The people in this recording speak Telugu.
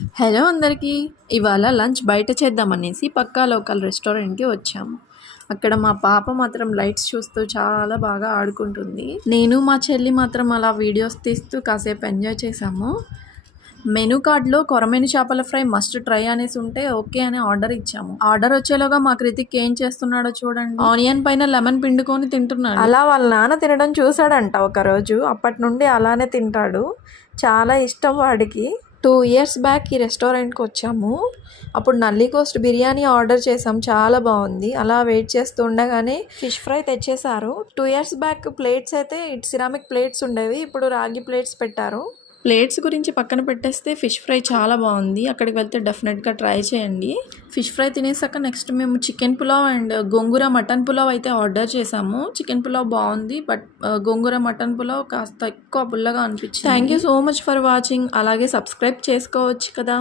హలో అందరికీ. ఇవాళ లంచ్ బయట చేద్దామనేసి పక్కా లోకల్ రెస్టారెంట్‌కి వచ్చాము. అక్కడ మా పాప మాత్రం లైట్స్ చూస్తూ చాలా బాగా ఆడుకుంటుంది. నేను మా చెల్లి మాత్రం అలా వీడియోస్ తీస్తూ కాసేపు ఎంజాయ్ చేసాము. మెనూ కార్డ్‌లో కొరమేను చేపల ఫ్రై మస్ట్ ట్రై అనేసి ఉంటే ఓకే అని ఆర్డర్ ఇచ్చాము. ఆర్డర్ వచ్చేలోగా మా కృతిక్ ఏం చేస్తున్నాడో చూడండి. ఆనియన్ పైన లెమన్ పిండుకొని తింటున్నాడు. అలా వాళ్ళ నాన్న తినడం చూసాడంట ఒకరోజు. అప్పటి నుండి అలానే తింటాడు. చాలా ఇష్టం వాడికి. 2 ఇయర్స్ బ్యాక్ ఈ రెస్టారెంట్‌కి వచ్చాము. అప్పుడు నల్లి కోస్ట్ బిర్యానీ ఆర్డర్ చేసాం. చాలా బాగుంది. అలా వెయిట్ చేస్తూ ఉండగానే ఫిష్ ఫ్రై తెచ్చేశారు. 2 ఇయర్స్ బ్యాక్ ప్లేట్స్ అయితే సిరామిక్ ప్లేట్స్ ఉండేవి. ఇప్పుడు రాగి ప్లేట్స్ పెట్టారు. ప్లేట్స్ గురించి పక్కన పెట్టేస్తే ఫిష్ ఫ్రై చాలా బాగుంది. అక్కడికి వెళ్తే డెఫినెట్గా ట్రై చేయండి. ఫిష్ ఫ్రై తినేసాక నెక్స్ట్ మేము chicken pulao and gongura mutton pulao అయితే ఆర్డర్ చేసాము. చికెన్ పులావ్ బాగుంది, బట్ గోంగూర మటన్ పులావ్ కాస్త ఎక్కువ పుల్లగా అనిపించింది. Thank you so much for watching. అలాగే సబ్స్క్రైబ్ చేసుకోవచ్చు కదా.